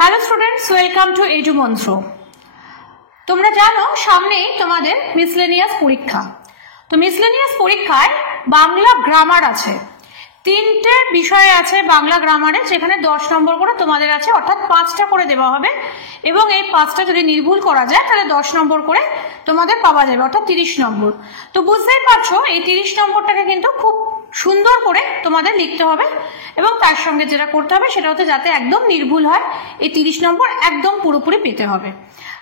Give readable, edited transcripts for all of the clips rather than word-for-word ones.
Hello students, welcome to edu মন্ত্র। তোমরা জানো সামনেই তোমাদের মিসলেনিয়াস পরীক্ষা। তো মিসলেনিয়াস পরীক্ষায় বাংলা গ্রামার আছে, তিনটে বিষয় আছে বাংলা গ্রামারে, যেখানে 10 নম্বর করে তোমাদের আছে, অর্থাৎ 5টা করে দেওয়া হবে এবং এই 5টা যদি নির্ভুল করা যায় তাহলে 10 নম্বর করে তোমাদের পাওয়া যাবে, অর্থাৎ 30 নম্বর। তো বুঝতেই পারছো এই 30 নম্বরটাকে কিন্তু খুব সুন্দর করে তোমাদের লিখতে হবে এবং তার সঙ্গে যেটা করতে হবে সেটা হচ্ছে যাতে একদম নির্ভুল হয়, এই 30 নম্বর একদম পুরোপুরি পেতে হবে।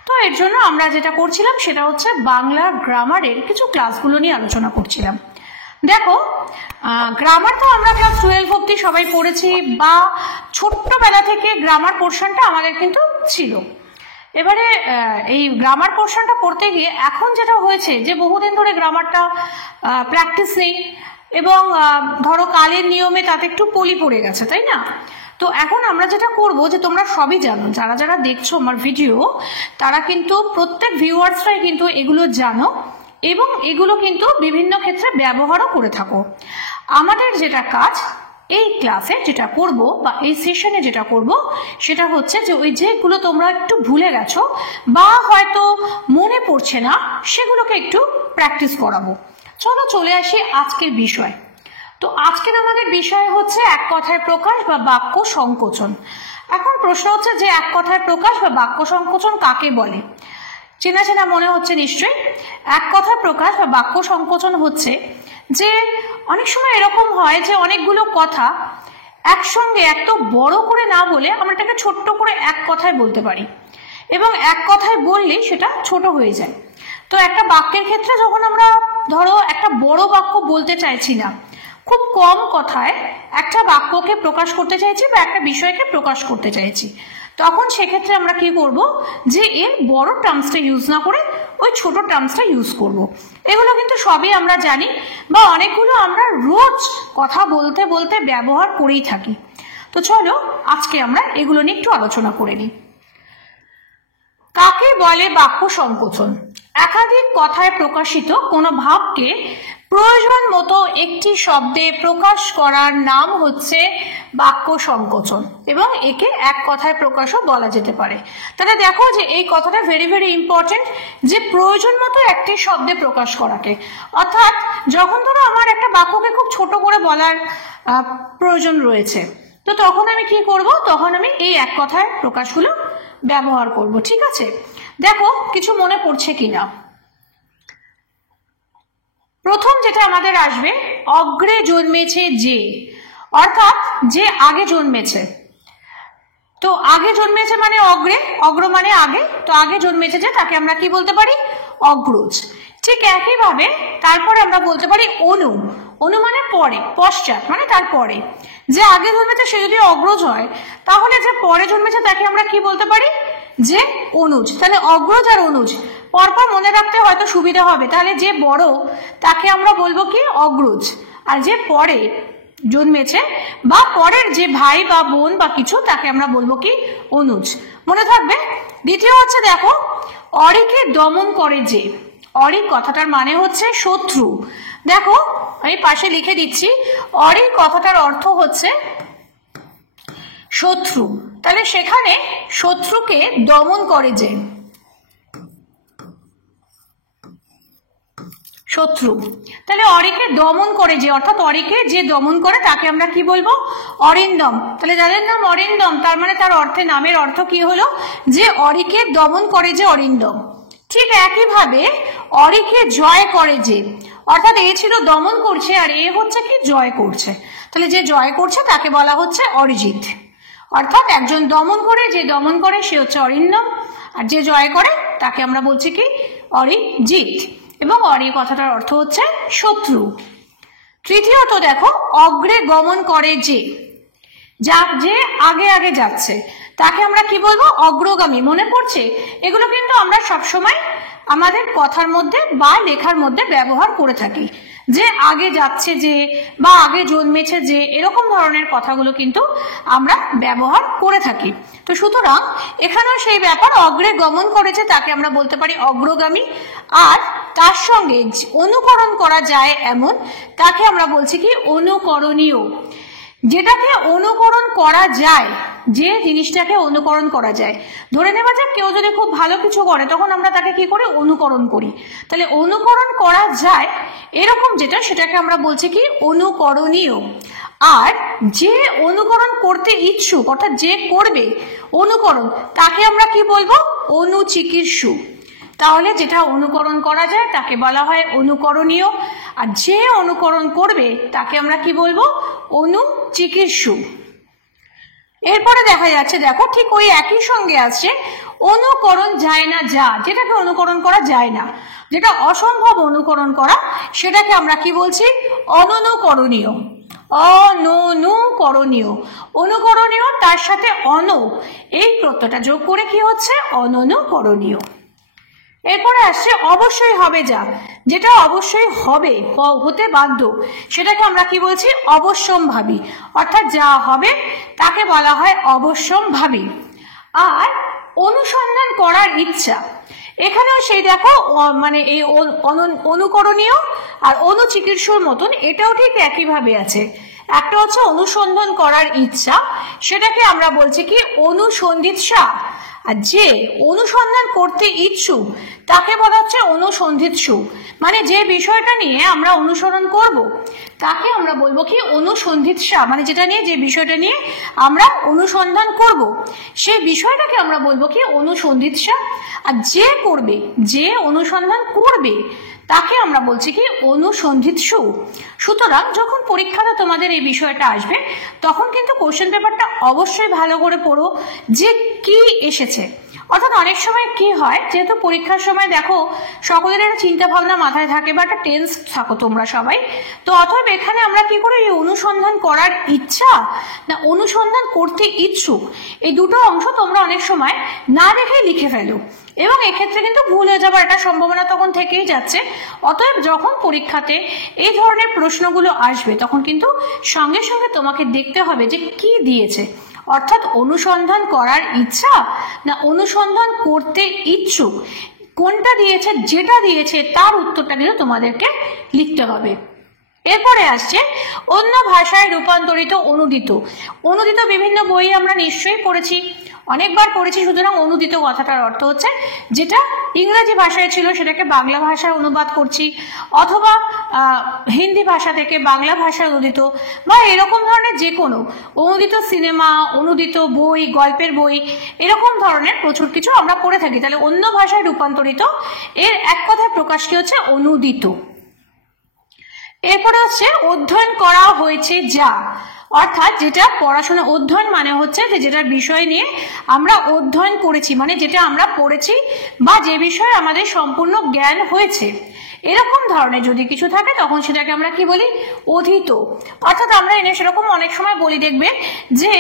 তো এর জন্য আমরা যেটা করছিলাম সেটা হচ্ছে বাংলা গ্রামারের কিছু ক্লাসগুলো নিয়ে আলোচনা করছিলাম। দেখো, গ্রামার তো আমরা ক্লাস 12 অবধি সবাই পড়েছি, বা ছোট্টবেলা থেকে গ্রামার পোর্শনটা আমাদের কিন্তু ছিল। এবারে এই গ্রামার পোর্শনটা পড়তে গিয়ে এখন যেটা হয়েছে যে বহুদিন ধরে গ্রামারটা প্র্যাকটিস নেই এবং ধরো কালের নিয়মে তাতে একটু পলি পড়ে গেছে, তাই না? তো এখন আমরা যেটা করব, যে তোমরা সবই জানো, যারা যারা দেখছো আমার ভিডিও তারা কিন্তু প্রত্যেক ভিউয়ার্সরাই কিন্তু এগুলো জানো এবং এগুলো কিন্তু বিভিন্ন ক্ষেত্রে ব্যবহারও করে থাকো। আমাদের যেটা কাজ এই ক্লাসে যেটা করব বা এই সেশনে যেটা করব সেটা হচ্ছে যে ওই যেগুলো তোমরা একটু ভুলে গেছো বা হয়তো মনে পড়ছে না সেগুলোকে একটু প্র্যাকটিস করাবো। চলো চলে আসি আজকের বিষয়। তো আজকের আমাদের বিষয় হচ্ছে এক কথায় প্রকাশ বা বাক্য সংকোচন। এখন প্রশ্ন হচ্ছে যে এক কথায় প্রকাশ বা বাক্য সংকোচন কাকে বলে? চেনা চেনা মনে হচ্ছে নিশ্চয়ই। এক কথায় প্রকাশ বা বাক্য সংকোচন হচ্ছে যে অনেক সময় এরকম হয় যে অনেকগুলো কথা একসঙ্গে এত বড় করে না বলে আমরা এটাকে ছোট্ট করে এক কথায় বলতে পারি এবং এক কথায় বললেই সেটা ছোট হয়ে যায়। তো একটা বাক্যের ক্ষেত্রে যখন আমরা ধরো একটা বড় বাক্য বলতে চাইছি না, খুব কম কথায় একটা বাক্যকে প্রকাশ করতে চাইছি বা একটা বিষয়কে প্রকাশ করতে চাইছি, তখন সেক্ষেত্রে আমরা কি করব, যে এর বড় টার্মসটা ইউজ না করে ওই ছোট টার্মসটা ইউজ করব। এগুলো কিন্তু সবই আমরা জানি বা অনেকগুলো আমরা রোজ কথা বলতে বলতে ব্যবহার করেই থাকি। তো চলো আজকে আমরা এগুলো নিয়ে একটু আলোচনা করে নিই। কাকে বলে বাক্য সংকোচন? একাধিক কথায় প্রকাশিত কোনো ভাবকে প্রয়োজন মতো একটি শব্দে প্রকাশ করার নাম হচ্ছে বাক্য সংকোচন এবং একে এক কথায় প্রকাশও বলা যেতে পারে। তাহলে দেখো যে এই কথাটা ভেরি ভেরি ইম্পর্টেন্ট, যে প্রয়োজন মতো একটি শব্দে প্রকাশ করাকে, অর্থাৎ যখন ধরো আমার একটা বাক্যকে খুব ছোট করে বলার প্রয়োজন রয়েছে, তো তখন আমি কি করব, তখন আমি এই এক কথায় প্রকাশগুলো ব্যবহার করব। ঠিক আছে, দেখো কিছু মনে পড়ছে কিনা। প্রথম যেটা আমাদের আসবে, অগ্রে জন্মেছে যে, অর্থাৎ যে আগে জন্মেছে। তো আগে জন্মেছে মানে অগ্রে, অগ্র মানে আগে, তো আগে জন্মেছে যে তাকে আমরা কি বলতে পারি, অগ্রজ। ঠিক একইভাবে তারপরে আমরা বলতে পারি অনু, অনু মানে পরে, পশ্চাৎ মানে তারপরে। যে আগে জন্মেছে সে যদি অগ্রজ হয় তাহলে যে পরে জন্মেছে তাকে আমরা কি বলতে পারি, যে অনুজ। তাহলে অগ্রজ আর অনুজ পরপর মনে রাখতে হয়তো সুবিধা হবে। তাহলে যে বড় তাকে আমরা বলবো কি, অগ্রজ, আর যে পরে জন্মেছে বা পরের যে ভাই বা বোন বা কিছু তাকে আমরা বলবো কি, অনুজ। মনে থাকবে। দ্বিতীয় হচ্ছে দেখো, অরিকে দমন করে যে, অরি কথাটার মানে হচ্ছে শত্রু। দেখো আমি পাশে লিখে দিচ্ছি, অরি কথাটার অর্থ হচ্ছে শত্রু। তাহলে সেখানে শত্রুকে দমন করে যে, শত্রু। তাহলে অরিকে দমন করে যে, অর্থাৎ অরিকে যে দমন করে তাকে আমরা কি বলবো, অরিন্দম। তাহলে যাদের নাম অরিন্দম তার মানে তার অর্থে, নামের অর্থ কি হলো, যে অরিকে দমন করে যে অরিন্দম। ঠিক একইভাবে অরিকে জয় করে যে, অর্থাৎ এ ছিল দমন করছে আর এ হচ্ছে কি, জয় করছে। তাহলে যে জয় করছে তাকে বলা হচ্ছে অরিজিৎ। অর্থাৎ একজন দমন করে, যে দমন করে সে হচ্ছে অরিন্দম, আর যে জয় করে তাকে আমরা বলছি কি, অরিজিৎ। এবং অরি কথাটার অর্থ হচ্ছে শত্রু। তৃতীয়ত দেখো, অগ্রে গমন করে যে, যে আগে আগে যাচ্ছে তাকে আমরা কি বলবো, অগ্রগামী। মনে পড়ছে? এগুলো কিন্তু আমরা সবসময় আমাদের কথার মধ্যে বা লেখার মধ্যে ব্যবহার করে থাকি, যে আগে যাচ্ছে যে বা আগে জন্মেছে যে, এরকম ধরনের কথাগুলো কিন্তু আমরা ব্যবহার করে থাকি। তো সুতরাং এখানেও সেই ব্যাপার, অগ্রে গমন করেছে তাকে আমরা বলতে পারি অগ্রগামী, আর তার সঙ্গে অনুকরণ করা যায় এমন তাকে আমরা বলছি কি, অনুকরণীয়। যেটাকে অনুকরণ করা যায় যে জিনিসটাকে অনুকরণ করা যায়। ধরে নেওয়া যাক কেউ যদি খুব ভালো কিছু করে তখন আমরা তাকে কি করি, অনুকরণ করি। তাহলে অনুকরণ করা যায় এরকম যেটা, সেটাকে আমরা বলছি কি অনুকরণীয়। আর যে অনুকরণ করতে ইচ্ছুক অর্থাৎ যে করবে অনুকরণ, তাকে আমরা কি বলবো, অনুচিকিৎসু। তাহলে যেটা অনুকরণ করা যায় তাকে বলা হয় অনুকরণীয়, আর যে অনুকরণ করবে তাকে আমরা কি বলবো, অনুচিকিৎসু। এরপরে দেখা যাচ্ছে, দেখো ঠিক ওই একই সঙ্গে আছে অনুকরণ যায় না যা, যেটাকে অনুকরণ করা যায় না, যেটা অসম্ভব অনুকরণ করা, সেটাকে আমরা কি বলছি, অননুকরণীয়। অননুকরণীয়, অনুকরণীয় তার সাথে অন এই প্রত্যয়টা যোগ করে কি হচ্ছে, অননুকরণীয়। এরপরে আসছে অবশ্যই হবে যা, যেটা অবশ্যই হবে, হতে বাধ্য, সেটাকে আমরা কি বলছি, অবশ্যম্ভাবী। অর্থাৎ যা হবে তাকে বলা হয় অবশ্যম্ভাবী। আর অনুসন্ধান করার ইচ্ছা, এখানেও সেই দেখো মানে এই অনুকরণীয় আর অনুচিকিৎসুর মতন এটাও ঠিক একইভাবে আছে। একটা হচ্ছে অনুসন্ধান করার ইচ্ছা, সেটাকে আমরা বলছি কি অনুসন্ধিৎসা, আর যে অনুসন্ধান করতে ইচ্ছুক তাকে বলা হচ্ছে অনুসন্ধিৎসু। মানে যে বিষয়টা নিয়ে আমরা অনুসরণ করব তাকে আমরা বলবো কি অনুসন্ধিৎসা, মানে যেটা নিয়ে, যে বিষয়টা নিয়ে আমরা অনুসন্ধান করব সেই বিষয়টাকে আমরা বলবো কি অনুসন্ধিৎসা। আর যে করবে, যে অনুসন্ধান করবে তাকে আমরা বলছি কি অনুসন্ধিৎসু। সুতরাং যখন পরীক্ষাতে তোমাদের এই বিষয়টা আসবে তখন কিন্তু কোশ্চেন পেপারটা অবশ্যই ভালো করে পড়ো যে কি এসেছে। অর্থাৎ অনেক সময় কি হয়, যেহেতু পরীক্ষার সময় দেখো সকলের একটা চিন্তা ভাবনা মাথায় থাকে বা একটা টেন্স থাকো তোমরা সবাই, তো অতএব এখানে আমরা কি করি, এই অনুসন্ধান করার ইচ্ছা না অনুসন্ধান করতে ইচ্ছুক, এই দুটো অংশ তোমরা অনেক সময় না দেখেই লিখে ফেলো, এবং এক্ষেত্রে কিন্তু ভুল হয়ে যাবার একটা সম্ভাবনা তখন থেকেই যাচ্ছে। অতএব যখন পরীক্ষাতে এই ধরনের প্রশ্নগুলো আসবে তখন কিন্তু সঙ্গে সঙ্গে তোমাকে দেখতে হবে যে কি দিয়েছে, অর্থাৎ অনুসন্ধান করার ইচ্ছা না অনুসন্ধান করতে ইচ্ছুক, কোনটা দিয়েছে, যেটা দিয়েছে তার উত্তরটা কিন্তু তোমাদেরকে লিখতে হবে। এরপরে আসছে অন্য ভাষায় রূপান্তরিত অনুদিত। অনুদিত বিভিন্ন বই আমরা নিশ্চয়ই পড়েছি, অনেকবার পড়েছি। সুতরাং অনুদিত কথাটার অর্থ হচ্ছে যেটা ইংরেজি ভাষায় ছিল সেটাকে বাংলা ভাষায় অনুবাদ করছি, অথবা হিন্দি ভাষা থেকে বাংলা ভাষায় অনুদিত, বা এরকম ধরনের যে কোনো অনুদিত সিনেমা, অনুদিত বই, গল্পের বই, এরকম ধরনের প্রচুর কিছু আমরা পড়ে থাকি। তাহলে অন্য ভাষায় রূপান্তরিত এর এক কথায় প্রকাশ কি হচ্ছে, অনুদিত। এরপরে হচ্ছে অধ্যয়ন করা হয়েছে যা, অর্থাৎ যেটা পড়াশোনা, অধ্যয়ন মানে হচ্ছে যে যেটার বিষয় নিয়ে আমরা অধ্যয়ন করেছি, মানে যেটা আমরা পড়েছি বা যে বিষয়ে আমাদের সম্পূর্ণ জ্ঞান হয়েছে, এরকম ধরনের যদি কিছু থাকে তখন সেটাকে আমরা কি বলি, অধীত। অর্থাৎ আমরা এনে সেরকম অনেক সময় বলি, দেখবে যে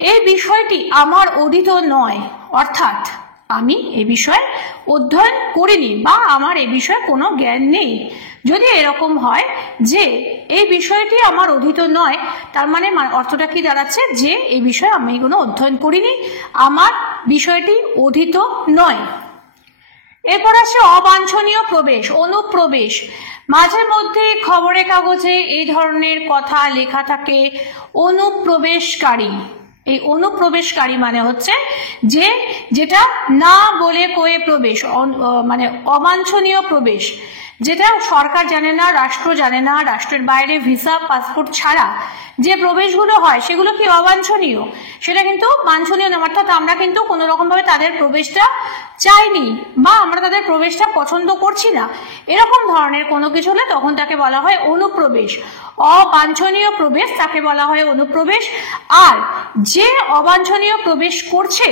এই বিষয়টি আমার অধীত নয়, অর্থাৎ আমি এই বিষয়ে অধ্যয়ন করিনি বা আমার এই বিষয়ে কোনো জ্ঞান নেই। যদি এরকম হয় যে এই বিষয়টি আমার অধীত নয়, তার মানে অর্থটা কি দাঁড়াচ্ছে, যে এই বিষয়ে আমি কোনো অধ্যয়ন করিনি, আমার বিষয়টি অধীত নয়। এরপর আসছে অবাঞ্ছনীয় প্রবেশ, অনুপ্রবেশ। মাঝে মধ্যে খবরের কাগজে এই ধরনের কথা লেখা থাকে অনুপ্রবেশকারী। এই অনুপ্রবেশকারী মানে হচ্ছে যে যেটা না বলে কয়ে প্রবেশ, মানে অবাঞ্ছনীয় প্রবেশ, যেটা সরকার জানে না, রাষ্ট্র জানে না, রাষ্ট্রের বাইরে ভিসা পাসপোর্ট ছাড়া যে প্রবেশগুলো হয় সেগুলো কি অবাঞ্ছনীয়, সেটা কিন্তু বাঞ্ছনীয় না। অর্থাৎ আমরা কিন্তু কোনো রকম ভাবে তাদের প্রবেশটা চাইনি বা আমরা তাদের প্রবেশটা পছন্দ করছি না, এরকম ধরনের কোনো কিছু হলে তখন তাকে বলা হয় অনুপ্রবেশ। অবাঞ্ছনীয় প্রবেশ তাকে বলা হয় অনুপ্রবেশ। আর যে অবাঞ্ছনীয় প্রবেশ করছে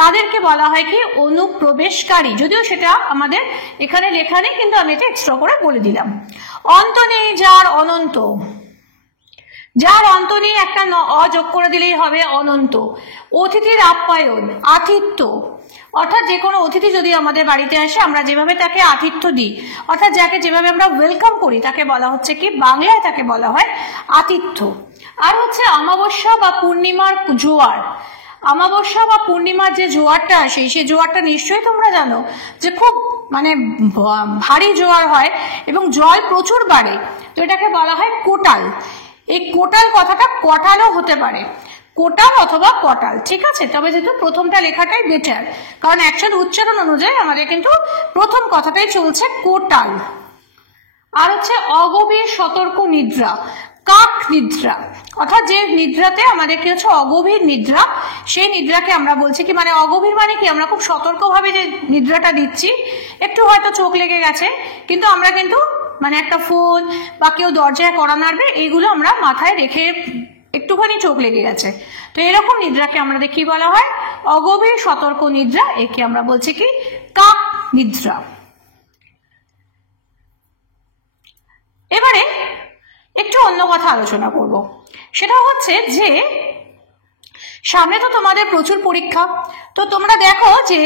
তাদেরকে বলা হয় কি অনুপ্রবেশকারী। যদিও সেটা আমাদের এখানে লেখা নেই, কিন্তু আমি এটা এক্সট্রা করে বলে দিলাম। অন্ত নেই যার অনন্ত, যার অন্ত নেই একটা অযোগ করে দিলেই হবে অনন্ত। অতিথির আপ্যায়ন, আতিথ্য, অর্থাৎ যে কোনো অতিথি যদি আমাদের বাড়িতে আসে আমরা যেভাবে তাকে আতিথ্য দিই, অর্থাৎ যাকে যেভাবে আমরা ওয়েলকাম করি তাকে বলা হচ্ছে কি, বাংলায় তাকে বলা হয় আতিথ্য। আর হচ্ছে অমাবস্যা বা পূর্ণিমার জোয়ার। অমাবস্যা বা পূর্ণিমার যে জোয়ারটা আসে সেই জোয়ারটা নিশ্চয়ই তোমরা জানো যে খুব মানে ভারী জোয়ার হয় এবং জল প্রচুর বাড়ে, তো এটাকে বলা হয় কোটাল। এই কোটাল কথাটা কটালও হতে পারে। কোটাল অথবা কটাল, ঠিক আছে। তবে যেহেতু প্রথমটা লেখাটাই বেটার, কারণ একসাথে উচ্চারণ অনুযায়ী আমাদের কিন্তু প্রথম কথাটাই চলছে কোটাল। আর হচ্ছে অগভীর সতর্ক নিদ্রা, কাক নিদ্রা, অর্থাৎ যে নিদ্রাতে আমাদের কি হচ্ছে অগভীর নিদ্রা, সেই নিদ্রাকে আমরা বলছি কি, মানে অগভীর মানে কি, আমরা খুব সতর্কভাবে যে নিদ্রাটা দিচ্ছি, একটু হয়তো চোখ লেগে গেছে কিন্তু আমরা কিন্তু মানে একটা ফোন বা কেউ দরজায় কড়া নাড়বে এইগুলো আমরা মাথায় রেখে একটুখানি চোখ লেগে গেছে, তো এরকম নিদ্রাকে আমাদের কি বলা হয়, অগভীর সতর্ক নিদ্রা। একে আমরা বলছি কি কাক নিদ্রা। এবারে একটু অন্য কথা আলোচনা করব, সেটা হচ্ছে যে সামনে তো তোমাদের প্রচুর পরীক্ষা, তো তোমরা দেখো যে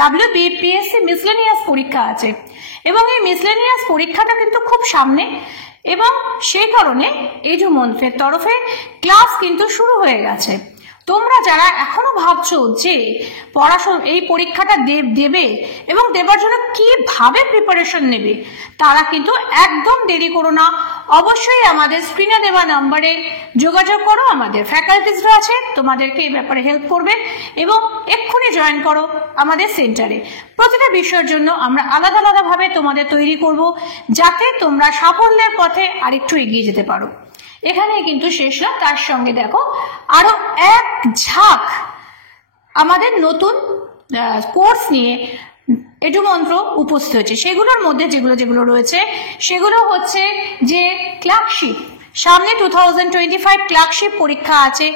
WBPSC মিসলেনিয়াস পরীক্ষা আছে এবং এই মিসলেনিয়াস পরীক্ষাটা কিন্তু খুব সামনে, এবং সেই কারণে এডুমন্ত্রের তরফে ক্লাস কিন্তু শুরু হয়ে গেছে। তোমরা যারা এখনো ভাবছো যে পড়াশোনা এই পরীক্ষাটা দেবে এবং দেবার জন্য কিভাবে প্রিপারেশন নেবে, তারা কিন্তু একদম দেরি করো না, অবশ্যই আমাদের স্ক্রিনে দেওয়া নাম্বারে যোগাযোগ করো। আমাদের ফ্যাকাল্টিসরা আছে, তোমাদেরকে এই ব্যাপারে হেল্প করবে, এবং এক্ষুনি জয়েন করো আমাদের সেন্টারে। প্রতিটা বিষয়ের জন্য আমরা আলাদা আলাদাভাবে তোমাদের তৈরি করব, যাতে তোমরা সাফল্যের পথে আরেকটু এগিয়ে যেতে পারো। এখানে কিন্তু শেষ না, তার সঙ্গে দেখো আরো এক ঝাঁক আমাদের নতুন কোর্স নিয়ে এডুমন্ত্র উপস্থিত হয়েছে। সেগুলোর মধ্যে যেগুলো রয়েছে সেগুলো হচ্ছে যে ক্লার্কশিপ, সামনে 2025 ক্লার্কশিপ পরীক্ষা আছে,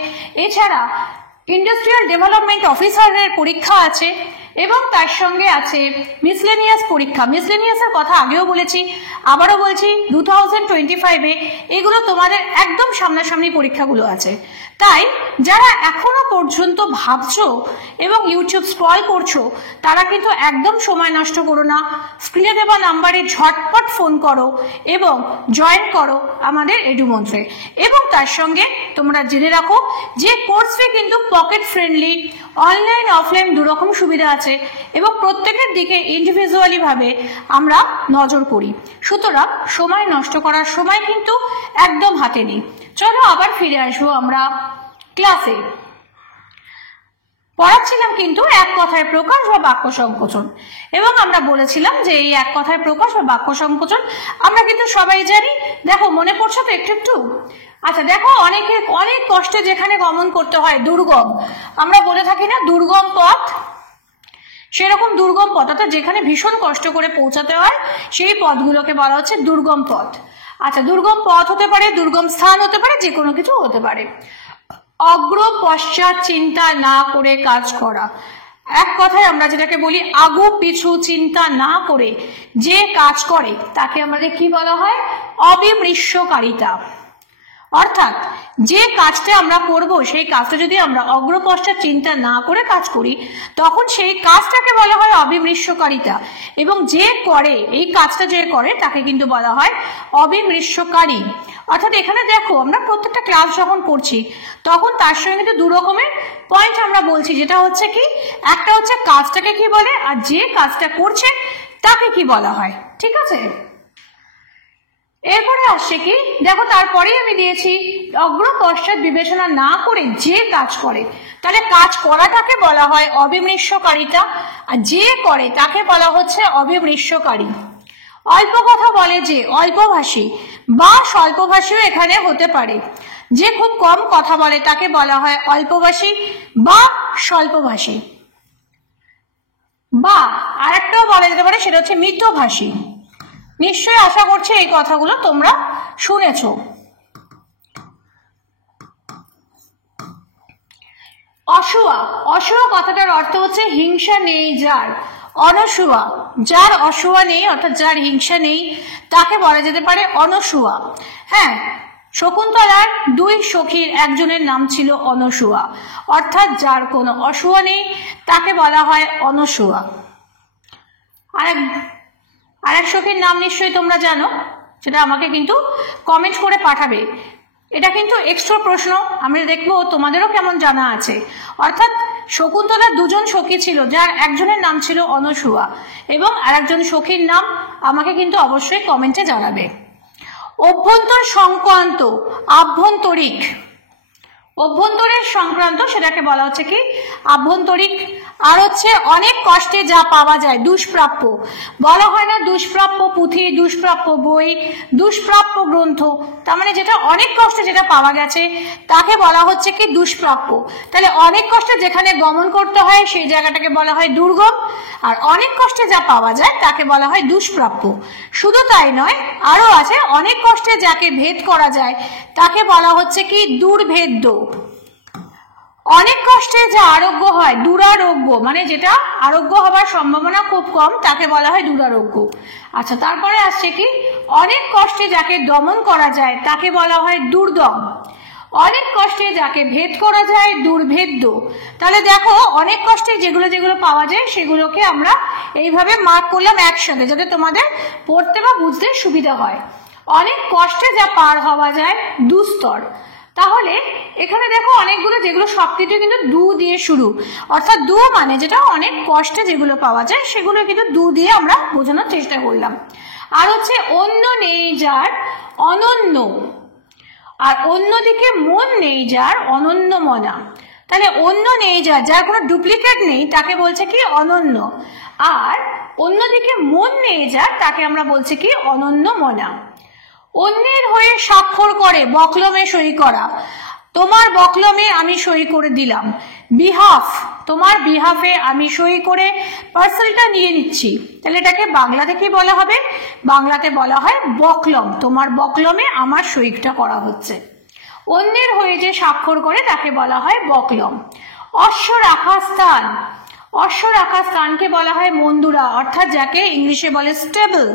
এছাড়া ইন্ডাস্ট্রিয়াল ডেভেলপমেন্ট অফিসারের পরীক্ষা আছে, এবং তার সঙ্গে আছে মিসলেনিয়াস পরীক্ষা। মিসলেনিয়াসের কথা আগেও বলেছি, আবারও বলছি, 2025-এ এগুলো তোমাদের একদম সামনাসামনি পরীক্ষাগুলো আছে। তাই যারা এখনো পর্যন্ত ভাবছো এবং ইউটিউব স্ক্রল করছো, তারা কিন্তু একদম সময় নষ্ট করো না, স্ক্রিনে দেওয়া নাম্বারে ঝটপট ফোন করো এবং জয়েন করো আমাদের এডুমন্ত্রে। এবং তার সঙ্গে তোমরা জেনে রাখো যে কোর্স ফি কিন্তু পকেট ফ্রেন্ডলি, অনলাইন অফলাইন দুরকম সুবিধা আছে, এবং প্রত্যেকের দিকে ইন্ডিভিজুয়ালি ভাবে আমরা নজর করি। সুতরাং সময় নষ্ট করার সময় কিন্তু একদম হাতে নেই। চলো আবার ফিরে আসবো আমরা ক্লাসে। পড়াচ্ছিলাম কিন্তু এক কথায় প্রকাশ বা বাক্য সংকোচন, এবং আমরা বলেছিলাম যে এই এক কথায় প্রকাশ বা বাক্য সংকোচন আমরা কিন্তু সবাই জানি। দেখো মনে পড়ছে তো একটু একটু? আচ্ছা দেখো, অনেক কষ্টে যেখানে গমন করতে হয়, দুর্গম, আমরা বলে থাকি না দুর্গম পথ, সেরকম দুর্গম পথ, অর্থাৎ যেখানে ভীষণ কষ্ট করে পৌঁছাতে হয় সেই পথগুলোকে বলা হচ্ছে দুর্গম পথ। আচ্ছা, দুর্গম পথ হতে পারে, দুর্গম স্থান হতে পারে, যে কোনো কিছু হতে পারে। অগ্র পশ্চাৎ চিন্তা না করে কাজ করা, এক কথায় আমরা যেটাকে বলি আগু পিছু চিন্তা না করে যে কাজ করে তাকে আমাদের কি বলা হয়, অবিমৃষ্যকারিতা। অর্থাৎ যে কাজটা আমরা করব সেই কাজটা যদি আমরা অগ্রপশ্চাৎ চিন্তা না করে কাজ করি, তখন সেই কাজটাকে বলা হয় অবিমৃষ্যকারিতা, এবং যে করে এই কাজটা যে করে তাকে কিন্তু বলা হয় অবিমৃষ্যকারী। অর্থাৎ এখানে দেখো আমরা প্রত্যেকটা ক্লাস যখন করছি তখন তার সঙ্গে কিন্তু দু রকমের পয়েন্ট আমরা বলছি, যেটা হচ্ছে কি, একটা হচ্ছে কাজটাকে কি বলে, আর যে কাজটা করছে তাকে কি বলা হয়, ঠিক আছে। এরপরে আসছে কি, দেখো তারপরেই আমি দিয়েছি অগ্র পশ্চাৎ বিবেচনা না করে যে কাজ করে, তাহলে কাজ করাটাকে বলা হয় অবিমৃষ্যকারিতা, আর যে করে তাকে বলা হচ্ছে অবিমৃষ্যকারী। অল্প কথা বলে যে অল্পভাষী বা স্বল্পভাষীও এখানে হতে পারে, যে খুব কম কথা বলে তাকে বলা হয় অল্পভাষী বা স্বল্পভাষী, বা আরেকটাও বলা যেতে পারে সেটা হচ্ছে মিতভাষী। নিশ্চয়ই আশা করছি এই কথাগুলো তোমরা শুনেছো। অসূয়া, অসূয়া কথাটার অর্থ হচ্ছে হিংসা নেই যার। অনসূয়া, যার অসূয়া নেই অর্থাৎ যার হিংসা নেই তাকে বলা যেতে পারে অনসূয়া। হ্যাঁ, শকুন্তলার দুই সখীর একজনের নাম ছিল অনসূয়া, অর্থাৎ যার কোনো অসূয়া নেই তাকে বলা হয় অনসূয়া। আরেক সখীর নাম নিশ্চয়ই তোমরা জানো, সেটা আমাকে কিন্তু কমেন্ট করে পাঠাবে। এটা কিন্তু এক্সট্রা প্রশ্ন, আমরা দেখবো তোমাদেরও কেমন জানা আছে। অর্থাৎ শকুন্তলার দুজন সখী ছিল, যার একজনের নাম ছিল অনসূয়া, এবং আরেকজন সখীর নাম আমাকে কিন্তু অবশ্যই কমেন্টে জানাবে। অভ্যন্তর সংক্রান্ত, আভ্যন্তরিক, অভ্যন্তরের সংক্রান্ত সেটাকে বলা হচ্ছে কি আভ্যন্তরিক। আর হচ্ছে অনেক কষ্টে যা পাওয়া যায় দুষ্প্রাপ্য, বলা হয় না দুষ্প্রাপ্য পুঁথি, দুষ্প্রাপ্য বই, দুষ্প্রাপ্য গ্রন্থ, তার মানে যেটা অনেক কষ্টে যেটা পাওয়া গেছে তাকে বলা হচ্ছে কি দুষ্প্রাপ্য। তাহলে অনেক কষ্টে যেখানে গমন করতে হয় সেই জায়গাটাকে বলা হয় দুর্গম, আর অনেক কষ্টে যা পাওয়া যায় তাকে বলা হয় দুষ্প্রাপ্য। শুধু তাই নয়, আরো আছে অনেক কষ্টে যাকে ভেদ করা যায় তাকে বলা হচ্ছে কি দুর্ভেদ্য। অনেক কষ্টে যা আরোগ্য হয় দুরারোগ্য, মানে যেটা আরোগ্য হবার সম্ভাবনা খুব কম তাকে বলা হয় দুরারোগ্য। আচ্ছা, তারপরে আসছে কি অনেক কষ্টে যাকে দমন করা যায় তাকে বলা হয় দুর্দম। অনেক কষ্টে যাকে ভেদ করা যায় দুর্ভেদ্য। তাহলে দেখো অনেক কষ্টে যেগুলো যেগুলো পাওয়া যায় সেগুলোকে আমরা এইভাবে মার্ক করলাম একসাথে, যাতে তোমাদের পড়তে বা বুঝতে সুবিধা হয়। অনেক কষ্টে যা পার হওয়া যায় দুস্তর। তাহলে এখানে দেখো অনেকগুলো যেগুলো সবকিছু কিন্তু দু দিয়ে শুরু, অর্থাৎ দু মানে যেটা অনেক কষ্টে যেগুলো পাওয়া যায় সেগুলো কিন্তু দু দিয়ে আমরা বোঝানোর চেষ্টা করলাম। আর হচ্ছে অন্য নেই যার অনন্য, আর অন্যদিকে মন নেই যার অনন্য মনা। তাহলে অন্য নেই যার কোনো ডুপ্লিকেট নেই তাকে বলছে কি অনন্য, আর অন্যদিকে মন নেই যার তাকে আমরা বলছি কি অনন্য মনা। অন্যের হয়ে স্বাক্ষর করে বকলমে সই করা, তোমার বকলমে আমি সই করে দিলাম। বিহাফ, তোমার বিহাফে আমি সই করে পার্সেলটা নিয়ে নিচ্ছি। তাহলে এটাকে বাংলাতে কি বলা হবে? বাংলাতে বলা হয় বকলম, তোমার বকলমে আমার সইটা করা হচ্ছে। অন্যের হয়ে যে স্বাক্ষর করে তাকে বলা হয় বকলম। অশ্ব রাখা স্থান, অশ্ব রাখা স্থানকে বলা হয় মন্দুরা, অর্থাৎ যাকে ইংলিশে বলে স্টেবল,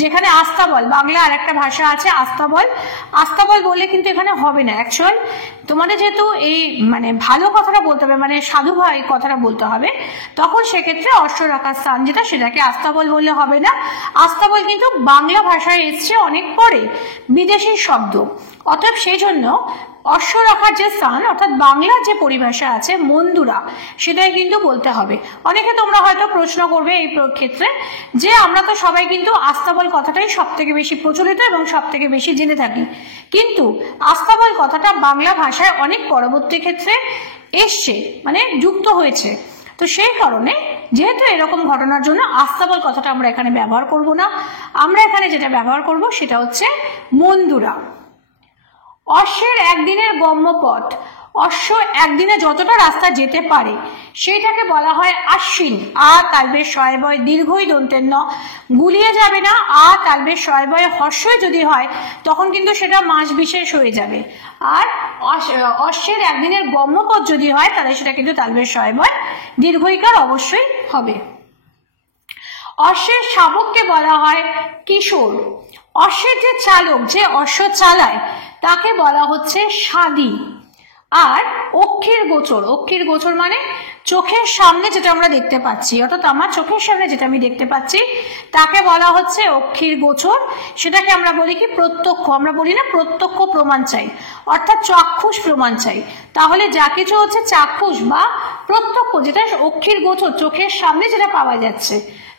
যেখানে আস্তাবল, বাংলা আর একটা ভাষা আছে আস্তাবল। আস্তাবল বললে কিন্তু এখানে হবে না, অ্যাকচুয়াল তোমাদের যেহেতু এই মানে ভালো কথাটা বলতে হবে, মানে সাধু ভাই কথাটা বলতে হবে, তখন সেক্ষেত্রে অশ্ব রাখা স্থান যেটা সেটাকে আস্তাবল বললে হবে না। আস্তাবল কিন্তু বাংলা ভাষায় এসছে অনেক পরে, বিদেশি শব্দ, অতএব সেই জন্য অশ্ব রাখার যে স্থান অর্থাৎ বাংলার যে পরিভাষা আছে মন্দুরা সেটাই কিন্তু বলতে হবে। অনেকে তোমরা হয়তো প্রশ্ন করবে এই ক্ষেত্রে যে আমরা তো সবাই কিন্তু আস্তাবল কথাটাই সব থেকে বেশি প্রচলিত এবং সব থেকে বেশি জেনে থাকি, কিন্তু আস্তাবল কথাটা বাংলা ভাষায় অনেক পরবর্তী ক্ষেত্রে এসছে, মানে যুক্ত হয়েছে। তো সেই কারণে যেহেতু এরকম ঘটনার জন্য আস্তাবল কথাটা আমরা এখানে ব্যবহার করব না, আমরা এখানে যেটা ব্যবহার করব সেটা হচ্ছে মন্দুরা। অশ্বের একদিনের গম্যপথ, অশ্ব একদিনে যতটা রাস্তা যেতে পারে সেইটাকে বলা হয় আশ্বিন। আ তালবে শয় বয় দীর্ঘই দন্তের ন, গুলিয়ে যাবে না। আ তালবে শয় বয় হর্ষই যদি হয় তখন কিন্তু সেটা মাস বিশেষ হয়ে যাবে, আর অশ্বের একদিনের গম্যপথ যদি হয় তাহলে সেটা কিন্তু তালবে শয় বয় দীর্ঘইকার অবশ্যই হবে। অশ্বের শাবককে বলা হয় কিশোর। অশ্বের যে চালক, যে অশ্ব চালায় তাকে বলা হচ্ছে সাদি। আর অক্ষির গোচর, অক্ষির গোচর মানে চোখের সামনে যেটা আমরা দেখতে পাচ্ছি, অর্থাৎ আমার চোখের সামনে যেটা আমি দেখতে পাচ্ছি তাকে বলা হচ্ছে অক্ষির গোচর। সেটাকে আমরা বলি কি প্রত্যক্ষ, আমরা বলি না প্রত্যক্ষ প্রমাণ চাই, অর্থাৎ চাক্ষুষ প্রমাণ চাই। তাহলে যা কিছু হচ্ছে চাক্ষুষ বা প্রত্যক্ষ, যেটা অক্ষির গোচর চোখের সামনে যেটা পাওয়া যাচ্ছে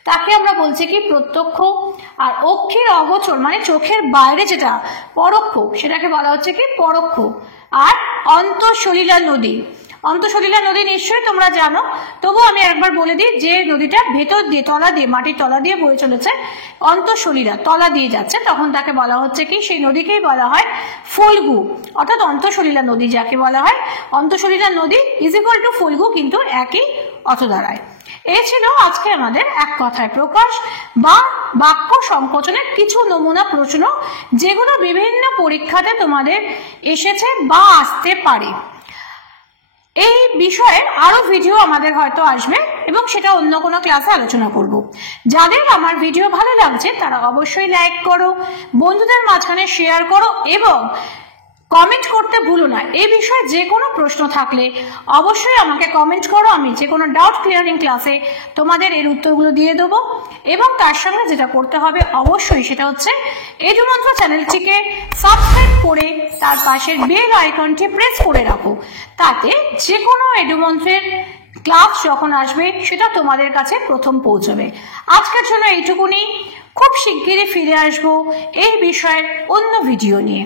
তাকে আমরা বলছি কি প্রত্যক্ষ। আর অক্ষির অগোচর মানে চোখের বাইরে যেটা পরোক্ষ সেটাকে বলা হচ্ছে কি পরোক্ষ। আর অন্তঃসলিলা নদী, অন্তঃসলিলা নদী নিশ্চয়ই তোমরা জানো, তবু আমি একবার বলে দিই যে নদীটা ভেতর দিয়ে তলা দিয়ে মাটির তলা দিয়ে বয়ে চলেছে, অন্তঃসলিলা তলা দিয়ে যাচ্ছে, তখন তাকে বলা হচ্ছে কি সেই নদীকেই বলা হয় ফল্গু, অর্থাৎ অন্তঃসলিলা নদী যাকে বলা হয়। অন্তঃসলিলা নদী ইজ ইকুয়াল টু ফল্গু কিন্তু একই অর্থ দাঁড়ায়। এই ছিল আজকে আমাদের এক কথায় প্রকাশ বা বাক্য সংকোচনের কিছু নমুনা প্রশ্ন, যেগুলো বিভিন্ন পরীক্ষাতে তোমাদের এসেছে বা আসতে পারে। এই বিষয়ে আরো ভিডিও আমাদের হয়তো আসবে এবং সেটা অন্য কোনো ক্লাসে আলোচনা করব। যাদের আমার ভিডিও ভালো লাগছে তারা অবশ্যই লাইক করো, বন্ধুদের মাঝখানে শেয়ার করো এবং কমেন্ট করতে ভুলো না। এই বিষয়ে যে কোনো প্রশ্ন থাকলে অবশ্যই আমাকে কমেন্ট করো, আমি যে কোনো ডাউট ক্লিয়ারিং ক্লাসে তোমাদের এর উত্তরগুলো দিয়ে দেবো। এবং তার সঙ্গে যেটা করতে হবে অবশ্যই সেটা হচ্ছে এডুমন্ত্র চ্যানেলটিকে সাবস্ক্রাইব করে তার পাশের বেল আইকনটি প্রেস করে রাখো, তাতে যে কোনো এডুমন্ত্রের ক্লাস যখন আসবে সেটা তোমাদের কাছে প্রথম পৌঁছবে। আজকের জন্য এইটুকুনি, খুব শিগগিরই ফিরে আসবো এই বিষয়ের অন্য ভিডিও নিয়ে।